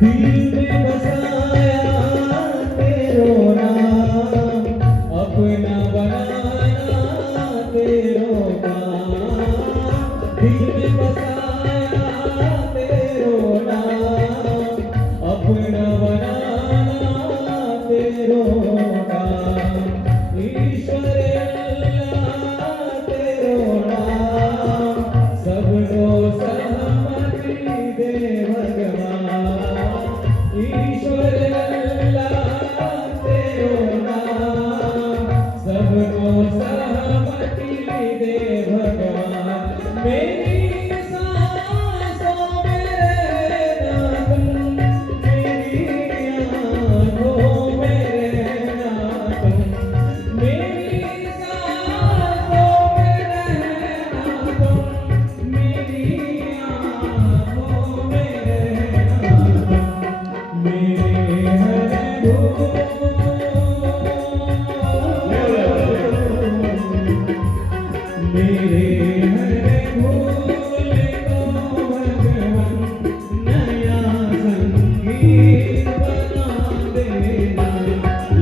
दिल में बसाया तेरो नाम, अपना बनाना तेरो काम। दिल में बसाया तेरो नाम, अपना बनाना तेरो काम। ईश्वर अल्लाह तेरो नाम, सबको सहमति दे भगवान। ईश्वर अल्लाह तेरो नाम, सबको सहमति दे भगवान। मेरी सांसों में रहना तुम, मेरी आँखों में रहना तुम। मेरी सांसों में रहना तुम, मेरी आँखों में रहना तुम। मेरे हर मेरे हर भूल को भगवान नया संगीत बना देना।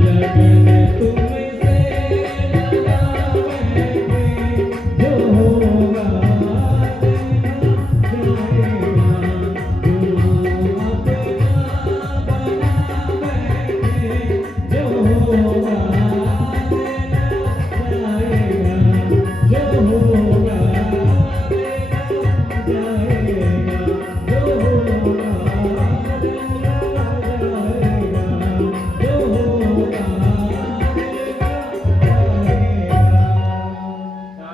लगन तुमसे लगा बैठे, जो होगा तेरा जाएगा। जो अपना बना बैठे, जो होगा तेरा जाएगा। जो होगा तेरा जाएगा। जो होगा तेरा जाएगा। जो होगा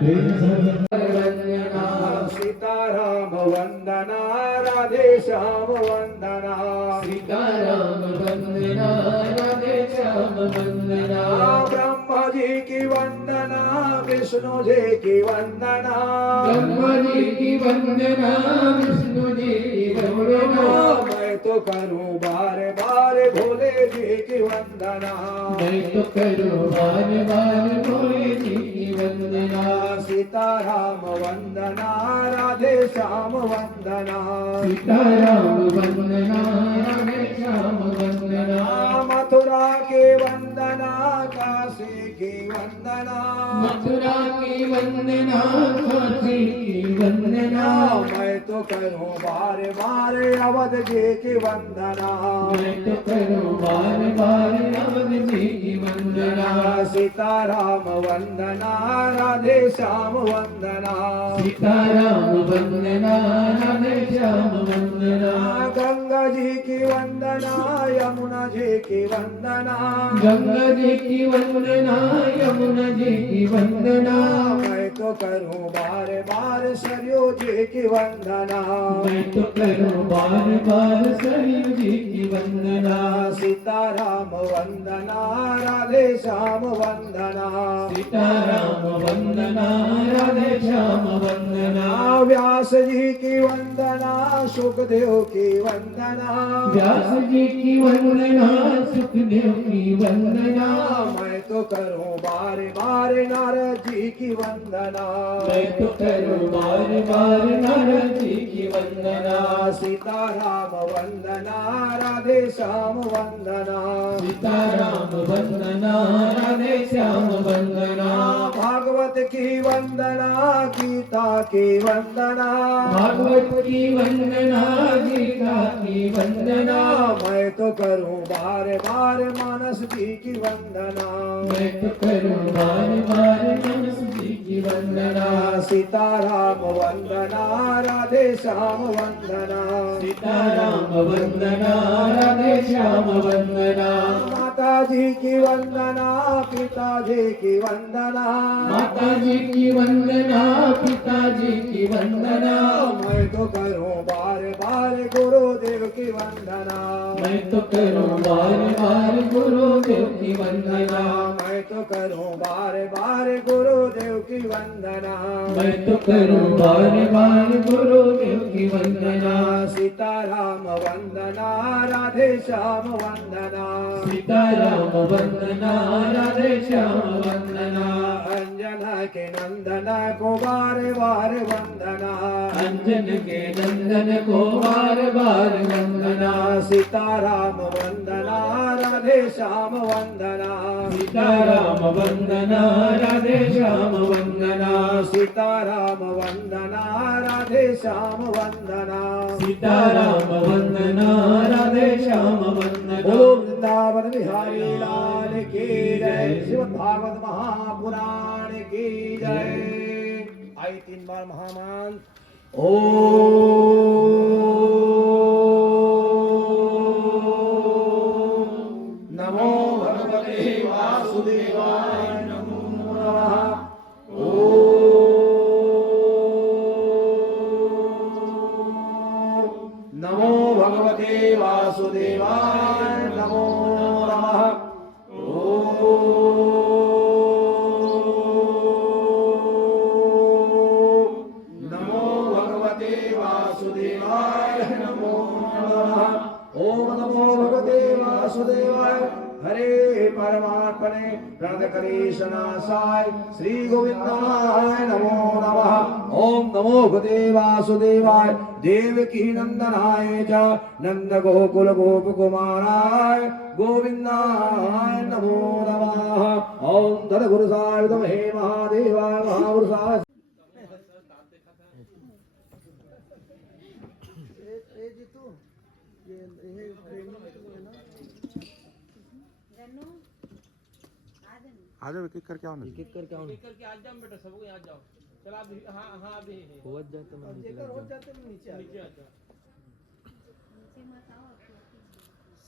तेरा जाएगा। सीताराम वंदना राधे श्याम वंदना। सीताराम वंदना राधे श्याम वंदना। ब्रह्मा जी की वंदना, विष्णु जी की वंदना। ब्रह्मा जी की वंदना, विष्णु जी की वंदना। मैं तो करूं बार बार भोले जी की वंदना। मैं तो करूं बार बार भोले जी की वंदना। सीताराम वंदना राधे श्याम वंदना। सीताराम वंदना राधे श्याम वंदना। मथुरा की वंदना, काशी की वंदना। मथुरा की वंदना, काशी की वंदना। मैं तो करूं बार बार अवध जी की वंदना। मैं तो करूं बार बार अवध जी की वंदना। सीताराम वंदना राधे श्याम वंदना। सीताराम वंदना राधे श्याम वंदना। गंगा जी की वंदना, यमुना जी की वंदना। गंगा जी की वंदना, यमुना जी की वंदना। मैं तो करूं बार बार सरयू जी की वंदना। मैं तो करूं बार बार सरयू जी की वंदना। सीताराम वंदना राधे श्याम वंदना। सीताराम वंदना राधे श्याम वंदना। व्यास जी की वंदना, सुखदेव की वंदना। व्यास जी की वंदना, सुखदेव की वंदना। मैं तो करूं बार बार नारद जी की वंदना। मैं तो करूं बार बार नारद जी की वंदना। सीताराम वंदना राधे श्याम वंदना। सीताराम वंदना राधे श्याम वंदना। भागवत की वंदना, गीता की वंदना। भागवत की वंदना, गीता की वंदना। मैं तो करूं बार बार मानस जी की वंदना। मैं तो करूं बार बार मानस जी की वंदना। सीताराम वंदना राधे श्याम वंदना। सीताराम वंदना राधे श्याम वंदना। माता जी की वंदना, पिताजी की वंदना। माता जी की वंदना, पिताजी की वंदना। मैं तो करूं बार बार गुरुदेव की वंदना। मैं तो करूं बार बार गुरुदेव की वंदना। मैं तो करूं बार बार गुरुदेव की वंदना। मैं तो करूं बार बार गुरुदेव की वंदना। सीताराम वंदना राधे श्याम वंदना। सीताराम वंदना राधे श्याम वंदना। अंजन अंजन के नंदन को बार बार वंदना। अंजन के नंदन को बार बार वंदना। सीताराम वंदना राधे श्याम वंदना। सीताराम वंदना राधे श्याम वंदना। सीताराम वंदना राधे श्याम वंदना। सीताराम वंदना राधे श्याम वंदना। ओम वृंदावन बिहारी लाल की जय। श्रीमद् भागवत महापुराण की जय। आई 3 बार महामान। ओम नमो भगवते वासुदेवाय नमो नमः। नमो भगवते वासुदेवाय नमो नमः। नमो भगवते वासुदेवाय नमो नमः। ओम नमो भगवते वासुदेवाय। हरे परमात्मने प्रणतकलेशनाशाय श्री गोविंदाय नमो नमः। ओम नमो भगवते वासुदेवाय देवकी नंदनाय च नंद गोकुल गोप कुमाराय गोविंदाय नमो नमः। ओम तद्गुरु साय हे महादेवाय महापुरुषाय। आ जाओ एक एक करके आओ ना। एक एक करके आओ करके आ जाओ बेटा, सबको यहाँ जाओ। चल आप हाँ हाँ अभी हो जाते मैं नीचे आ जाओ।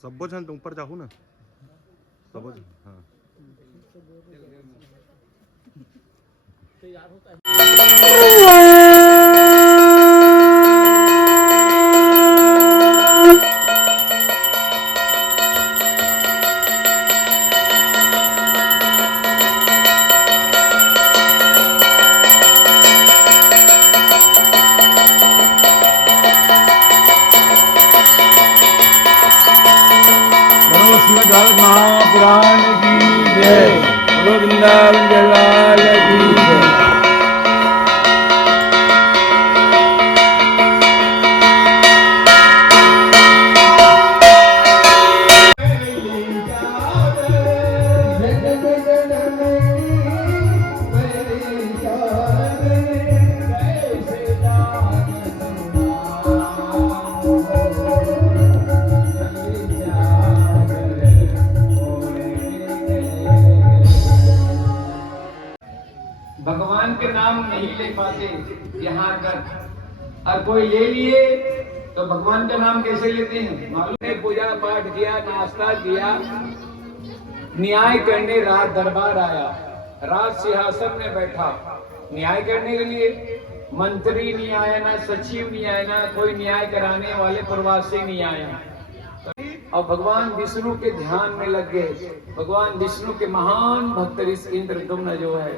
सबो जन ऊपर जाओ ना। सबो जन हाँ। तैयार होता है। श्रीमद् भागवत महापुराण की जय। बोलो वृंदावन जलाल की जय। भगवान के नाम नहीं ले पाते यहाँ तक, और कोई ले लिए तो भगवान का नाम कैसे लेते हैं मालूम है? पूजा पाठ किया, नाश्ता किया, न्याय करने राज दरबार आया, राज सिंहासन में बैठा न्याय करने के लिए। मंत्री नहीं आया, ना सचिव नहीं आया, ना कोई न्याय कराने वाले प्रवासी नहीं आया। और भगवान विष्णु के ध्यान में लग गए। भगवान विष्णु के महान भक्त ऋषि इंद्रद्युम्न जो है,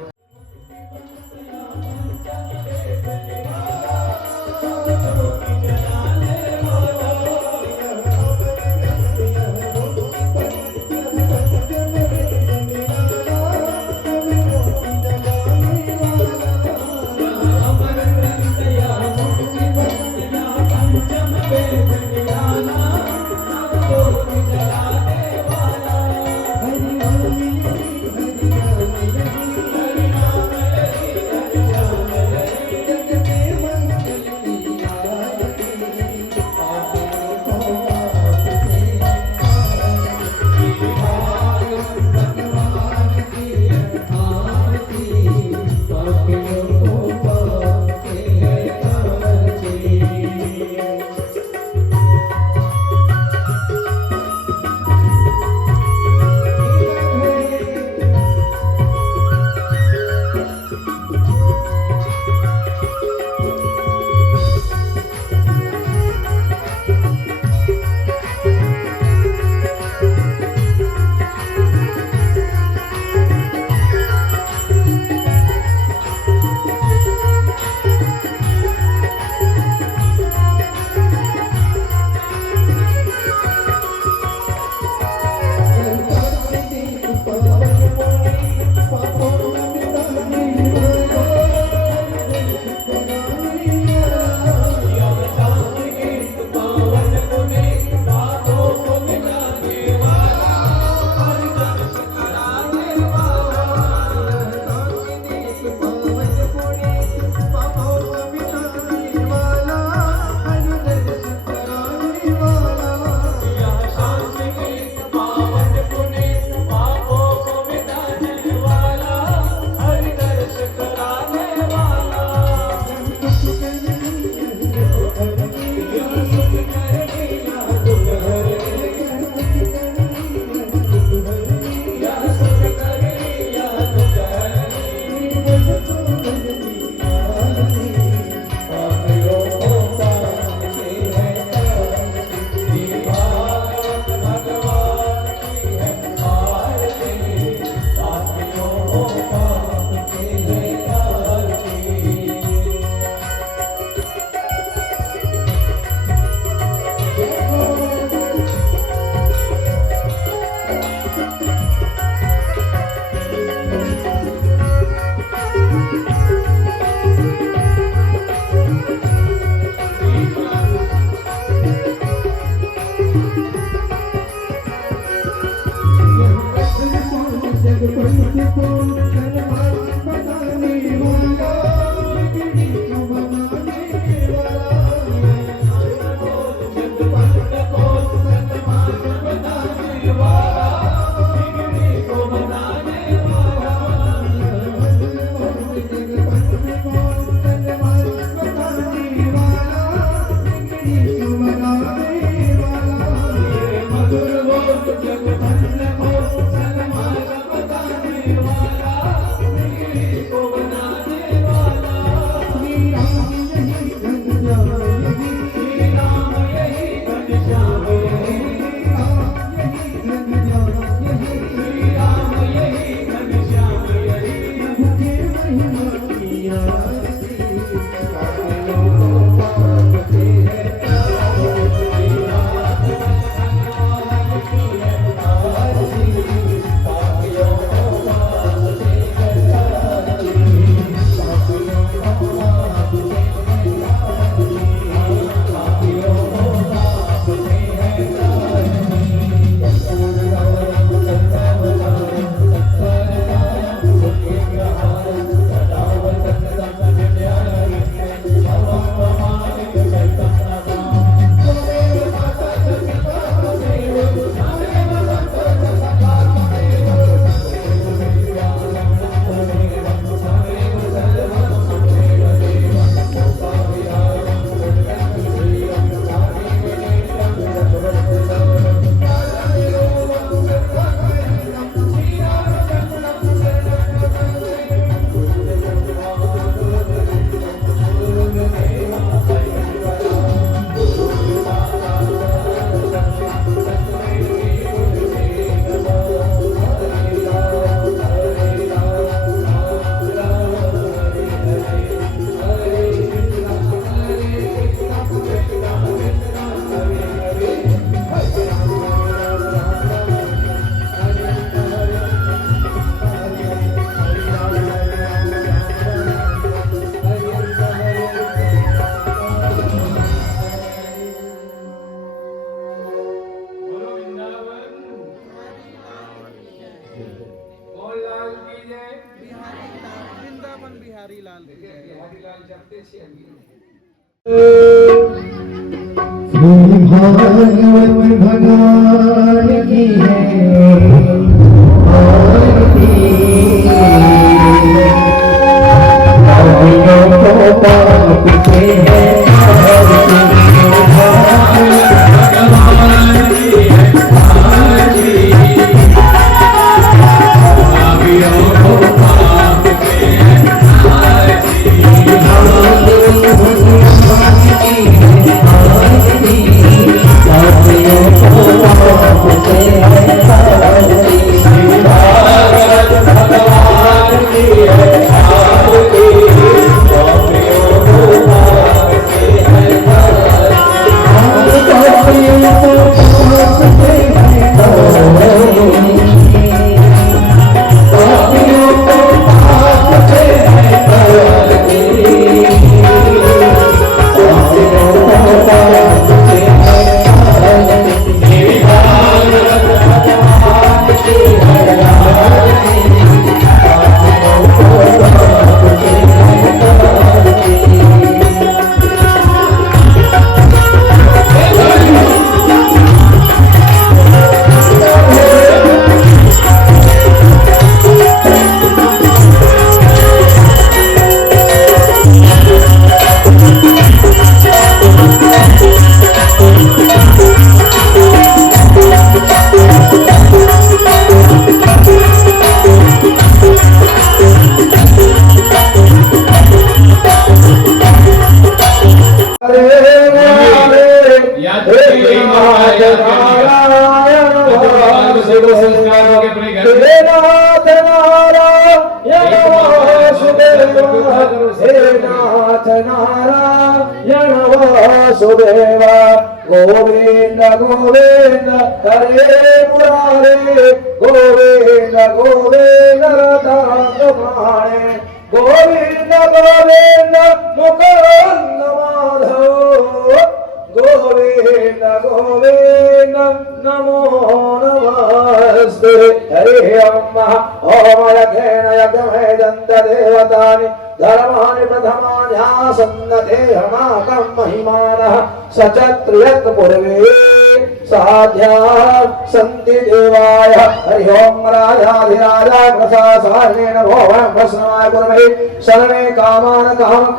से अभी भगवान की नारायण वासुदेव गोविंद गोविंद हरे मुरारे गोविंद गोविंद रतांगमाणे गोविंद गोविंद मुकुंद माधव गोविंद गोविंद नमो नमस्ते हरि ओम यज्ञेन यज्ञमहे दन्त देवतानि धर्माणि प्रथमान्यासन्नदेहमाकं महिमानः सचत्रियत् पूर्वे साध्या सन्ति देवाय हरि ओम राजाधिराजाय प्रसासारेण भोवनं प्रसन्नाय कुर्महे सर्वे कामान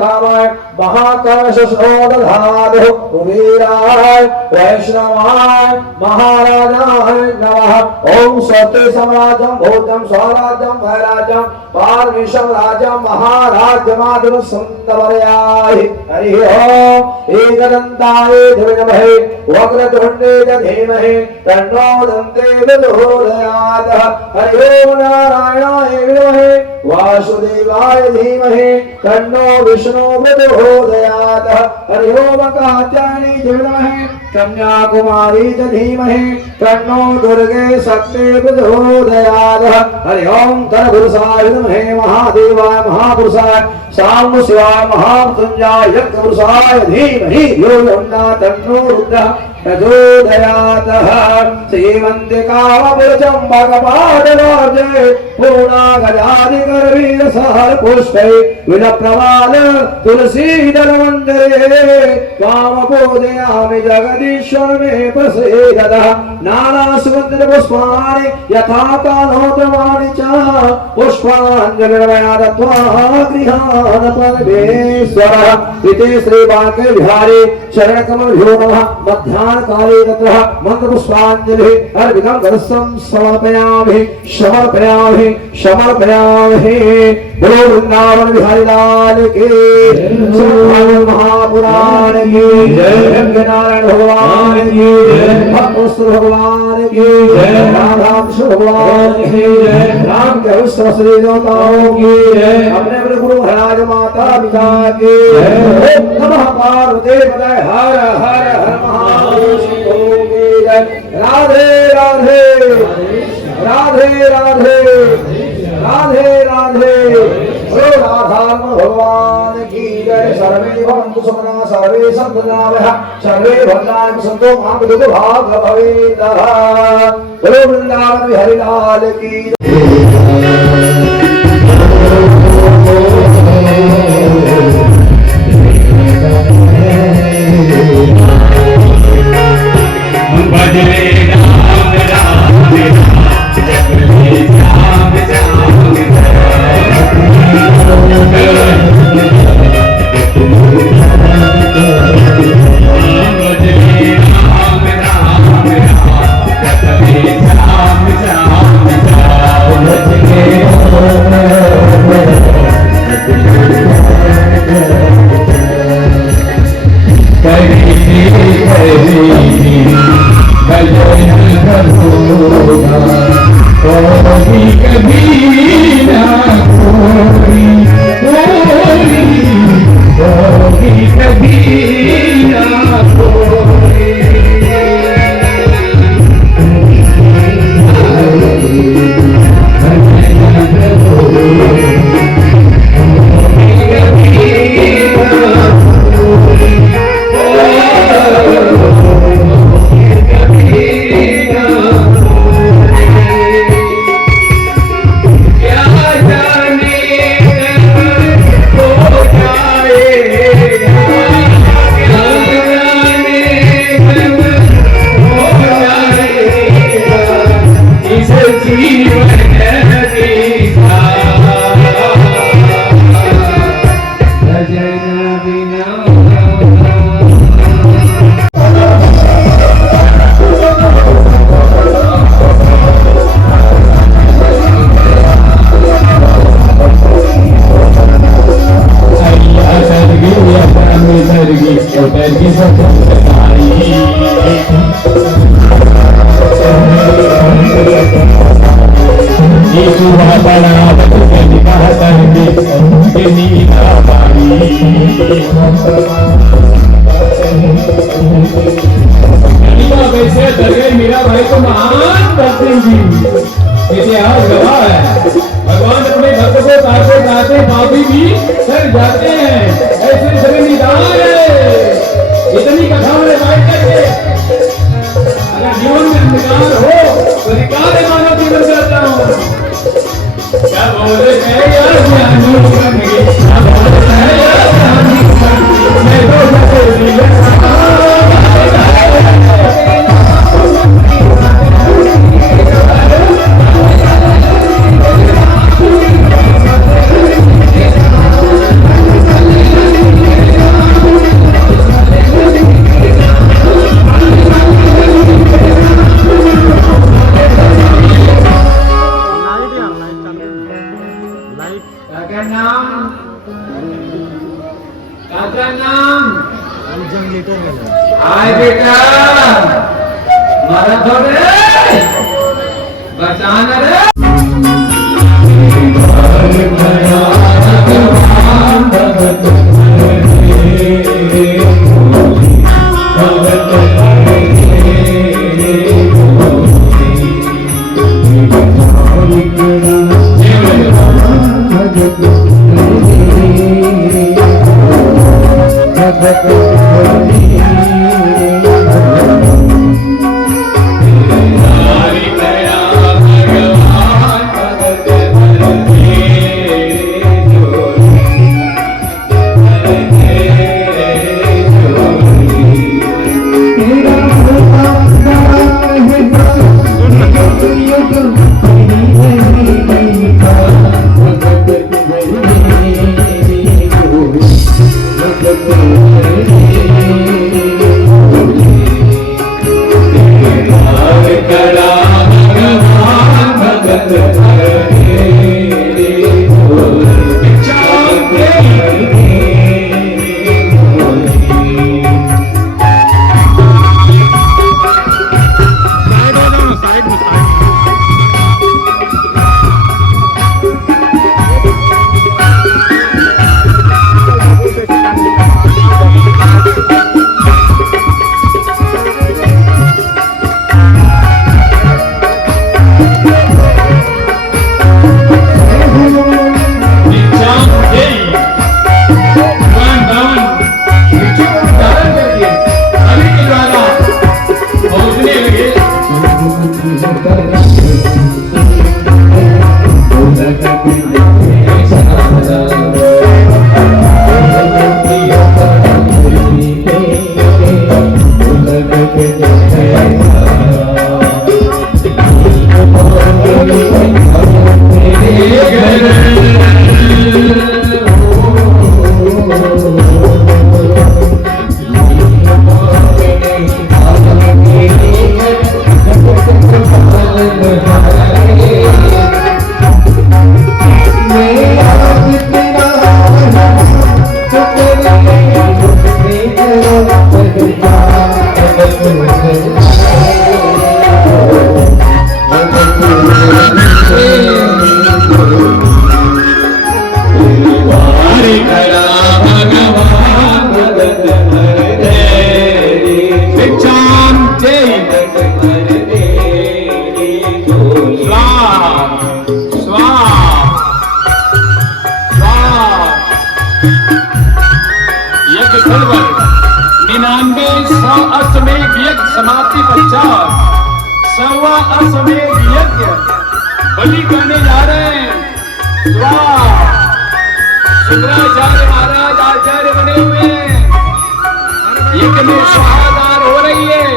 कामाय महाकर्षशो दधातु कुबेराय वैष्णवाय महाराजाय नमः ओम स्वस्ति सम्राज्यं भोजं स्वराज्यं वैराज्यं पारमेशं राज्यं महाराज्यमाधव सुन्दरयाय हरि ओम एकदन्ताय धीमहि वक्रतुण्डे धीमहि तन्नो दन्ते प्रचोदयात् हरि ओम नारायणाय विद्महे वासुदेवाय धीमहि तन्नो विष्णु प्रचोदयात् हरि ओम कात्यायनी विद्महे कन्याकुमारी च धीमहि तन्नो दुर्गे शक्ति प्रचोदयात् हरि ओम धनपुरुषाय विद्महे महादेवाय महापुरुषाय साम शिवाय महामृत्युंजयाय यज्ञपुरुषाय धीमहि यो यमुना तन्नो रुद्रः प्रचोदयातः श्रीमन्तिकावपुरचं भगवान् पूर्णागजादिकरवीर सहर पुष्पै विलप्रवाल तुलसीदलमण्डले त्वामपूजयामि जगदीश्वर मे प्रसीदतः नानासुगन्धिपुष्पाणि यथा कालोत्रमाणि च पुष्पाञ्जलिर्मया दत्त्वा गृहाण परमेश्वरः इति श्रीवाक्य विहारे शरणकमलभ्यो नमः मध्याह्न काले तत्र मंत्रपुष्पाञ्जलिः अर्घ्यं गरस्सं समर्पयामि समर्पयामि समर्पयामि बोलो वृंदावन बिहारी लाल की जय महापुराण की जय नारायण भगवान की जय भक्तवत्सल भगवान की जय राधांश भगवान की जय राम के श्री देवताओं की जय अपने गुरु महाराज माता पिता की जय ओम नमः पार्वती पतये हर हर हर महादेव राधे राधे राधे राधे राधे राधे राधा भगवान की जय सर्वे भवन्तु सुखिनः सर्वे सन्तु निरामयाः सर्वे भद्राणि सन्तु मा विदुर्भाग् भवेत् बोलो वृंदावन बिहारी लाल की जय भजन होगा कोई कभी ना कोई कभी ना कोई मीरा भाई तो महान भक्ति जी इतिहास गवाह है। भगवान अपने भक्त को ताते ताते पापी भी सर जाते हैं, ऐसे सभी निदान है। इतनी कथा में बात करके अगर जीवन में अंधकार हो तो निकाल मानव जीवन चाहता हूँ। क्या बोले है यार ज्ञानी क्या बोले है यार ज्ञानी मैं तो आए बेटा मारा थोड़े बचाना रे सवा अश्वमेध यज्ञ बलि करने जा रहे हैं। वाह! शुक्राचार्य महाराज आचार्य बने हुए हैं। यज्ञ में स्वाहादार हो रही है।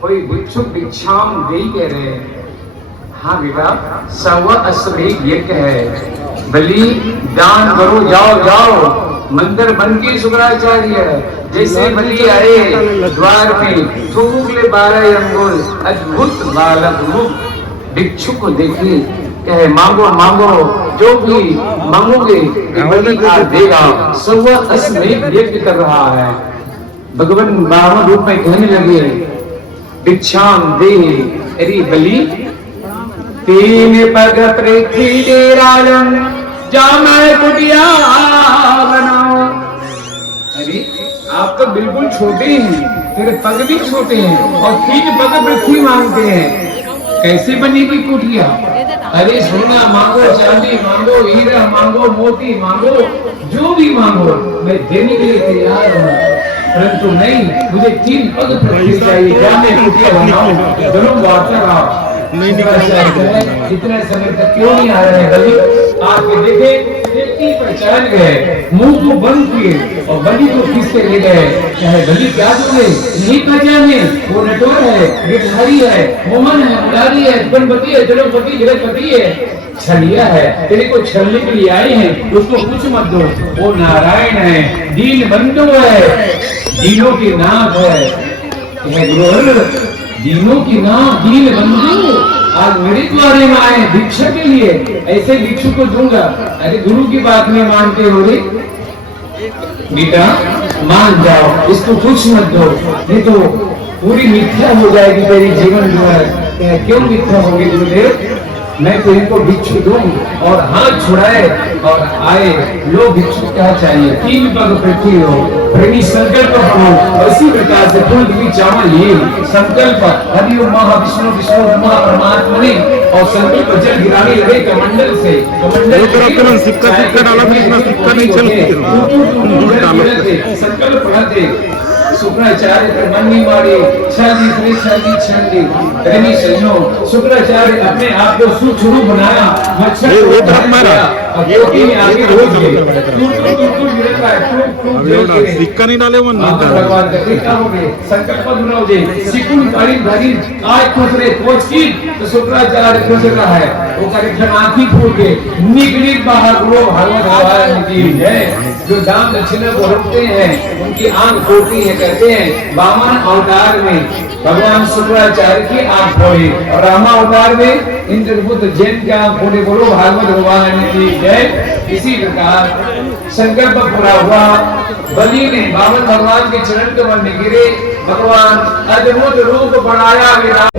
कोई भिक्षुक भिक्षाम देई कह रहे हैं। हाँ विवाह सवा अश्वमेध यज्ञ है, बलि दान करो, जाओ जाओ। मंदिर बन के शुक्राचार्य जैसे बलि आए द्वार में थूक ले 12 अंगुल अद्भुत बालक रूप। भिक्षुक को देखिए कहे मांगो मांगो, जो भी मांगोगे बलि का देगा। सवा अश्वमेध यज्ञ कर रहा है। भगवान 12 रूप में कहने लगे भिक्षाम दे अरे बलि, तीन पग पृथ्वी दे राजन, जा मैं कुटिया बनाऊं। अरे आप तो बिल्कुल छोटे हैं, तेरे पग भी छोटे हैं और 3 पग पृथ्वी मांगते हैं, कैसे बनेगी कुटिया? अरे सोना मांगो, चांदी मांगो, हीरा मांगो, मोती मांगो, जो भी मांगो मैं देने के लिए तैयार हूँ, परंतु नहीं, मुझे 3 पग पृथ्वी चाहिए। क्या मैं कुटिया बनाऊं? दोनों बात लगाओ। नहीं इतने समय तक क्यों नहीं आ रहे हैं बलि? आके देखे खेती पहचान गए, मुंह को बंद किए और बलि को खींचते ले गए। चाहे बलि क्या दोगे नहीं पहचाने, वो नटवर है, गिरधारी है, मोमन है, मुरारी है, गणपति है, जड़पति जगतपति है, छलिया है, तेरे को छलने के लिए आए हैं, उसको कुछ मत दो। वो नारायण है, दीन बंधु है, दीनों की नाथ है, दीनों की नाथ, दीन बंधु। आज मेरे द्वारे में आए भिक्षा के लिए, ऐसे भिक्षु को दूंगा। अरे गुरु की बात नहीं मानते हो रे बेटा, मान जाओ, इसको कुछ मत दो, नहीं तो पूरी मिथ्या हो जाएगी तेरी जीवन जो है। क्यों मिथ्या होगी गुरुदेव? मैं तो इनको भिक्षु दूं और हाथ छुड़ाए और आए। लो भिक्षु क्या चाहिए? 3 पग पृथ्वी हो, प्रेमी संकल्प करो। और इसी प्रकार से फूल की चावल ये संकल्प हरि ओम महाविष्णु विष्णु ब्रह्मा परमात्मने और संकल्प जल गिराने लगे कमंडल से। कमंडल सिक्का डाला था, इतना सिक्का नहीं चल संकल्प पढ़ते शुक्राचार्य कर्मण्य मारे छंदी प्रेमी सज्जनों, शुक्राचार्य अपने आप को सुचुरु बनाया, मच्छर वो धर्म मारा, योगी में आगे रोज सिक्का नहीं डाले वो भगवान का कृपा हो गए। संकल्प बनाओगे सिकुन काली भरी आज खुश रहे कोच की तो शुक्राचार्य खुश रहा है। वो कार्यक्रम आंखी फूट के निकली बाहर वो भगवत भगवान की है। जो दान दक्षिणा को रोकते हैं उनकी आंख फूटती है। कहते हैं वामन अवतार में भगवान शुक्राचार्य की आंख फोड़ी और रामा अवतार में इंद्रपुत्र जैन की आंख फोड़ी। बोलो भागवत भगवान की जय। इसी प्रकार संकल्प पूरा हुआ, बलि ने बामन भगवान के चरण कमल में गिरे, भगवान अद्भुत रूप बनाया विराट।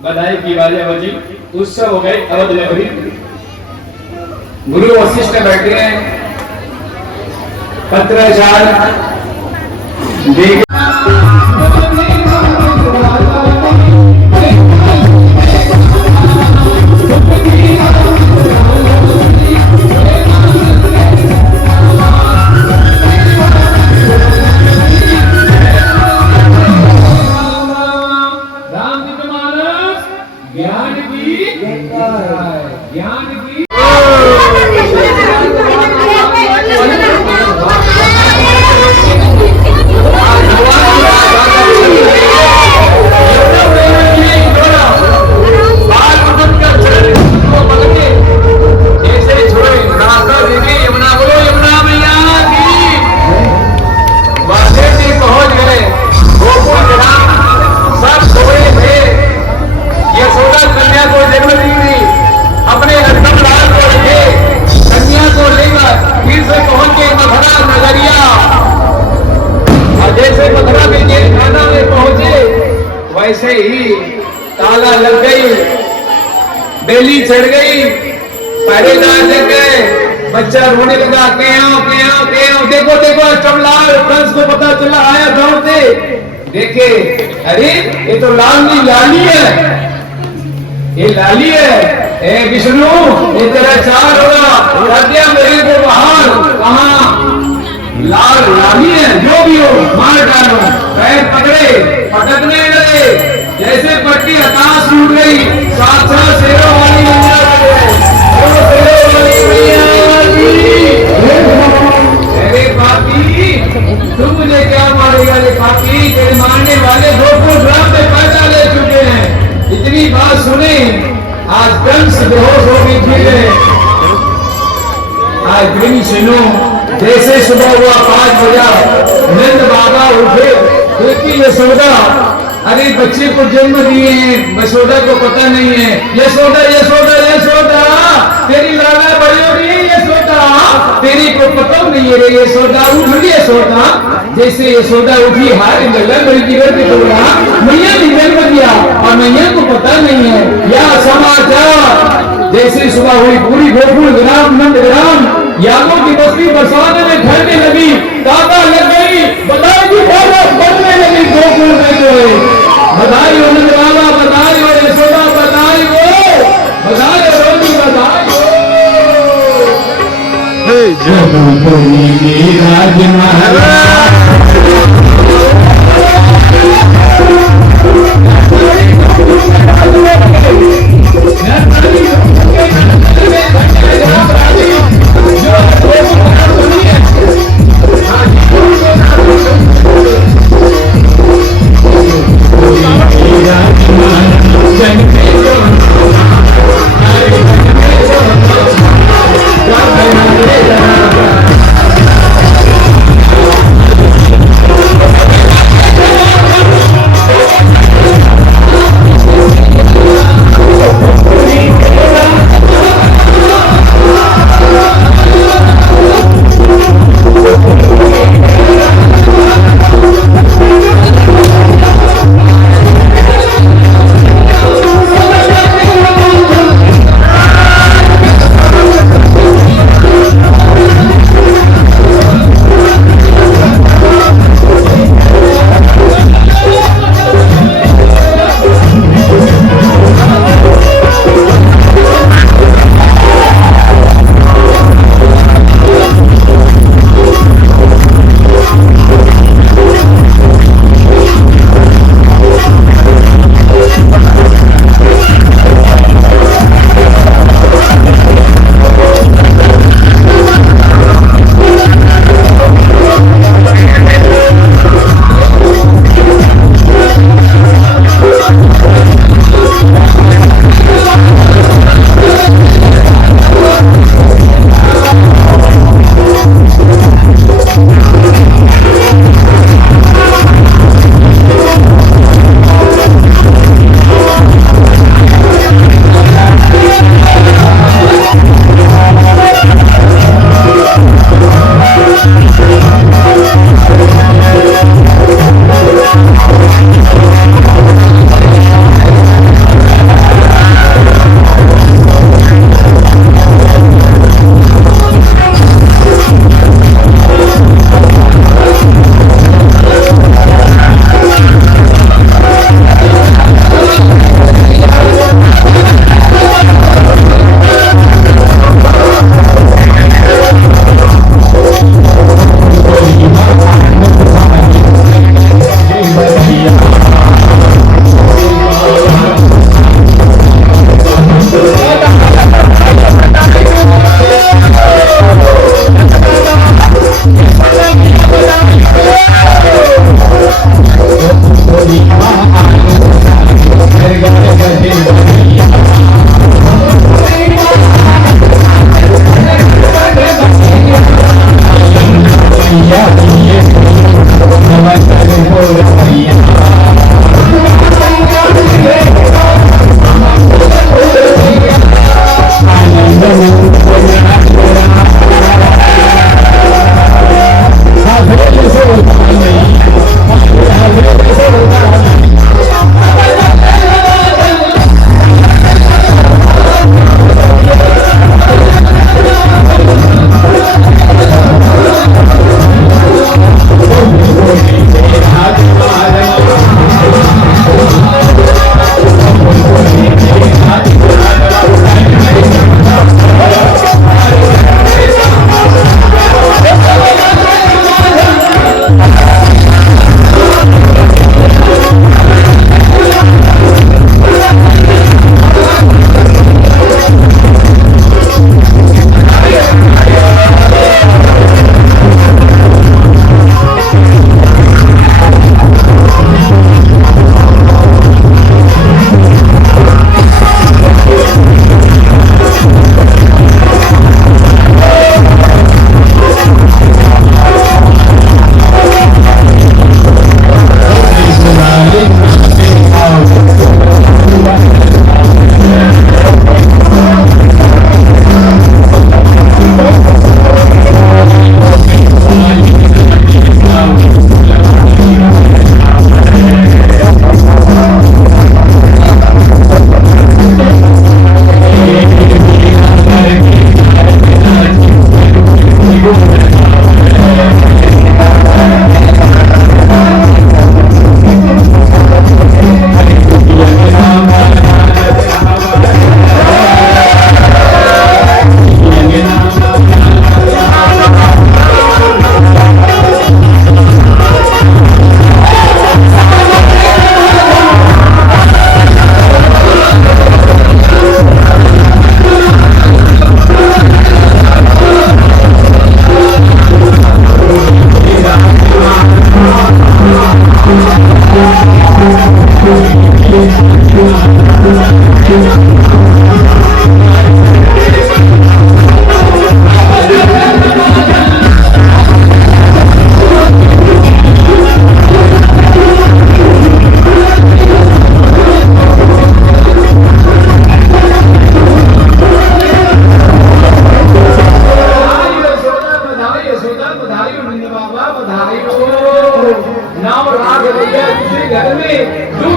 बधाई की बाजा बजी, उत्सव हो गए अवध नगरी। गुरु वशिष्ठ बैठे हैं, पत्राचार देख जैसे ही ताला लग गई, बेली चढ़ गई, पहरेदार लग गए, बच्चा रोने लगा, के आओ के आओ के आओ, देखो देखो चमलाल कंस को पता चला, आया गांव से, देखे अरे ये तो लाल नहीं लाली है, ये लाली है। ए विष्णु ये तेरा चार होगा, राजा मेरे को बाहर, कहा लाल लाली है, जो भी हो मार डालो। पैर पकड़े, पटकने लगे, जैसे पट्टी आकाश टूट गई, साक्षात शेरों वाली मैया अरे पापी, तुम मुझे क्या मारेगा रे पापी, तेरे मारने वाले गोकुल ग्राम में पैदा ले चुके हैं। इतनी बात सुने, आज कंस बेहोश हो गई थी। आज दिन सुनो, जैसे सुबह हुआ 5 बजा, नंद बाबा उठे, देखी यशोदा, अरे बच्चे को जन्म दिए हैं, यशोदा को पता नहीं है, यशोदा यशोदा यशोदा तेरी लाला बड़ी हो रही है, यशोदा तेरी को पता नहीं है रे यशोदा, उठ रही यशोदा। जैसे यशोदा उठी, हाय लल्ला मेरी जीवन पे बोला, मैया ने जन्म दिया और मैया को पता नहीं है, या समाचार। जैसे सुबह हुई, पूरी गोकुल ग्राम नंद ग्राम यादों की बस्ती बरसाने में ठहरने लगी, ताका लग गई, बधाई की बात बढ़ने लगी गोकुल में जो है, बधाई हो नंद बाबा, बधाई हो यशोदा, बधाई हो, बधाई हो रोजी, बधाई हो। राज महाराज जो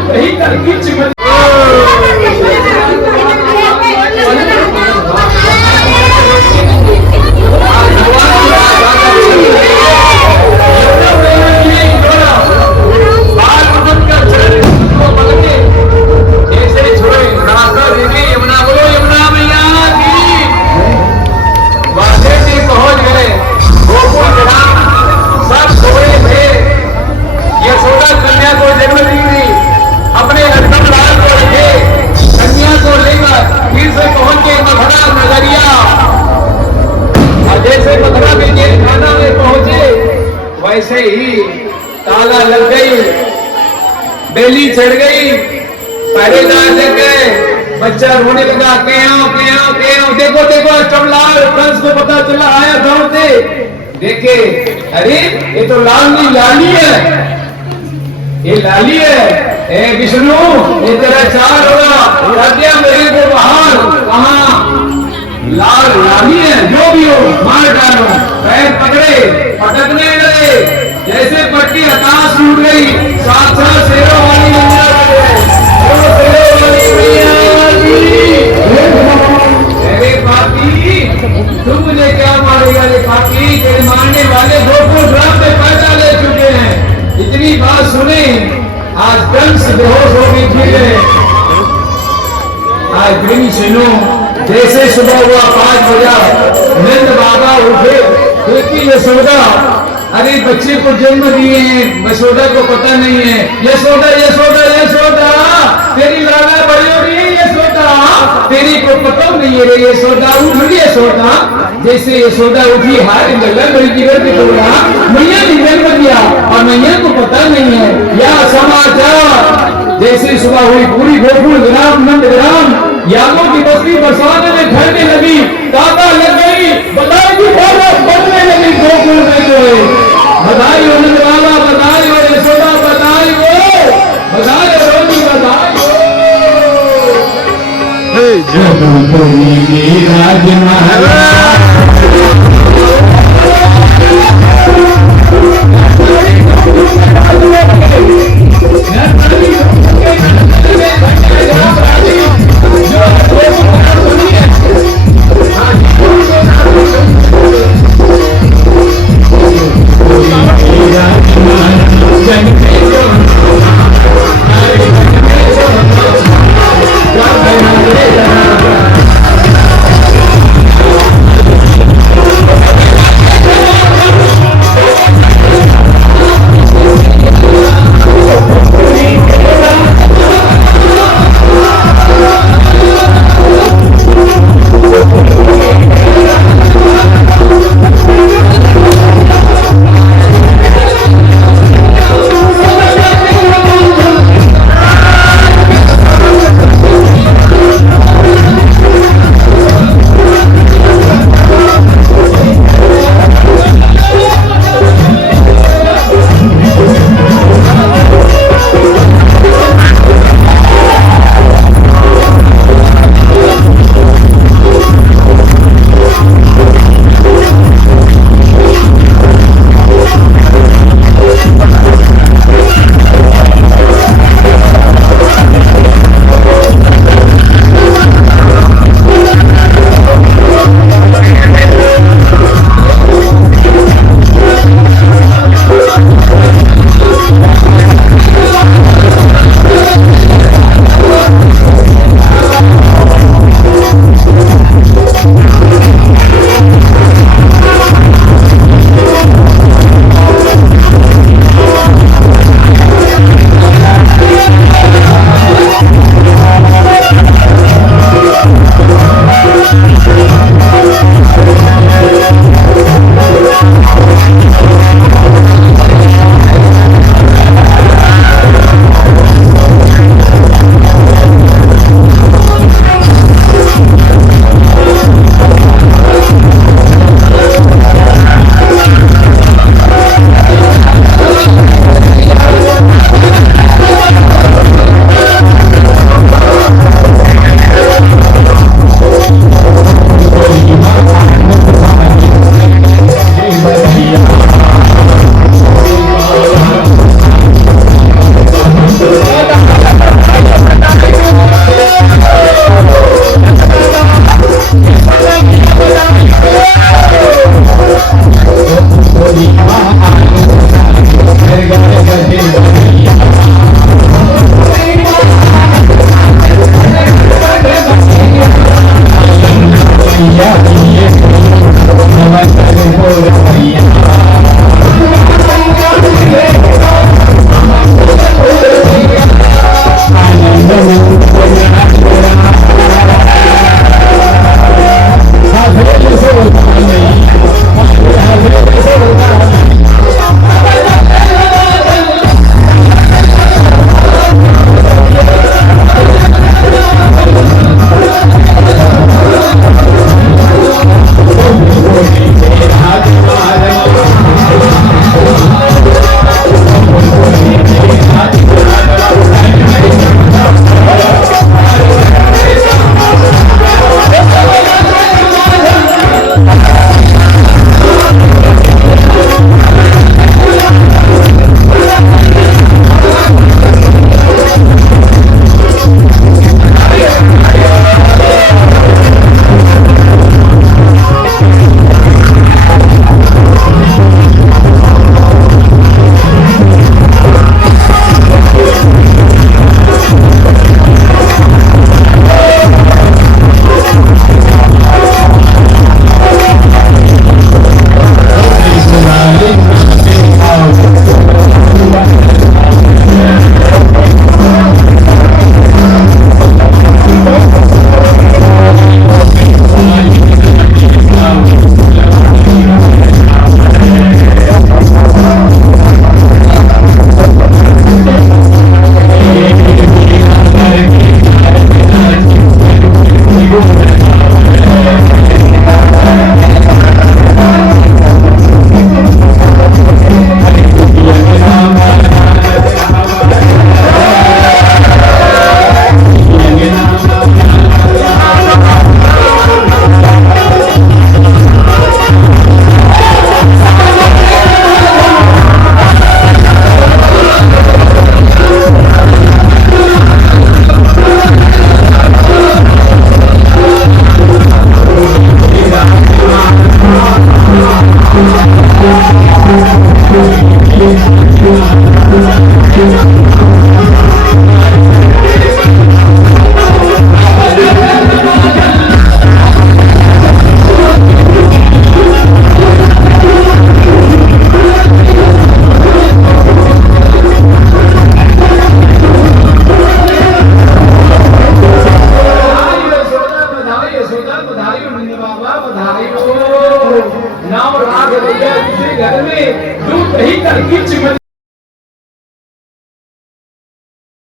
कहीं तड़की चिमट वैसे ही ताला लग गई, बेली चढ़ गई, पहरेदार लग गए, बच्चा रोने लगा, देखो देखो चमलाल कंस को पता चला, आया दौड़ते, देखे अरे ये तो लाल नहीं लाली है, ये लाली है। ए विष्णु ये तेरा चार होगा, राजा मेरे को बाहर कहाँ लाल लाली है, जो भी हो मार डालो। पैर पकड़े, पटकने लगे, जैसे पट्टी आकाश टूट गई, साक्षात शेरों वाली मैया अरे पापी तुम मुझे क्या मारेगा रे पापी, तेरे मारने वाले गोकुल ग्राम में पैदा ले चुके हैं। इतनी बात सुने आज कंस बेहोश हो गई थी। आज दिन सुनो, जैसे सुबह हुआ 5 बजा, नंद बाबा उठे, क्योंकि यशोदा अरे बच्चे को जन्म दिए हैं, यशोदा को पता नहीं है। यशोदा यशोदा यशोदा तेरी लाला बड़ी हो रही है, यशोदा तेरी को पता नहीं है रे यशोदा, उठ रही यशोदा। जैसे यशोदा उठी, हाय लल्ला मेरी जीवन के बोला मैया ने जन्म दिया और मैया को पता नहीं है या समाचार। जैसे सुबह हुई, पूरी गोकुल ग्राम नंद ग्राम यादों की बस्ती बरसाने में ढलने लगी, ताला लग गई, बधाई की बढ़ने लगी गोकुल में। जो है बधाई हो नंद बाबा, बधाई हो यशोदा, बधाई हो, बधाई हो रोजी, बधाई हो। जब कोई राज महल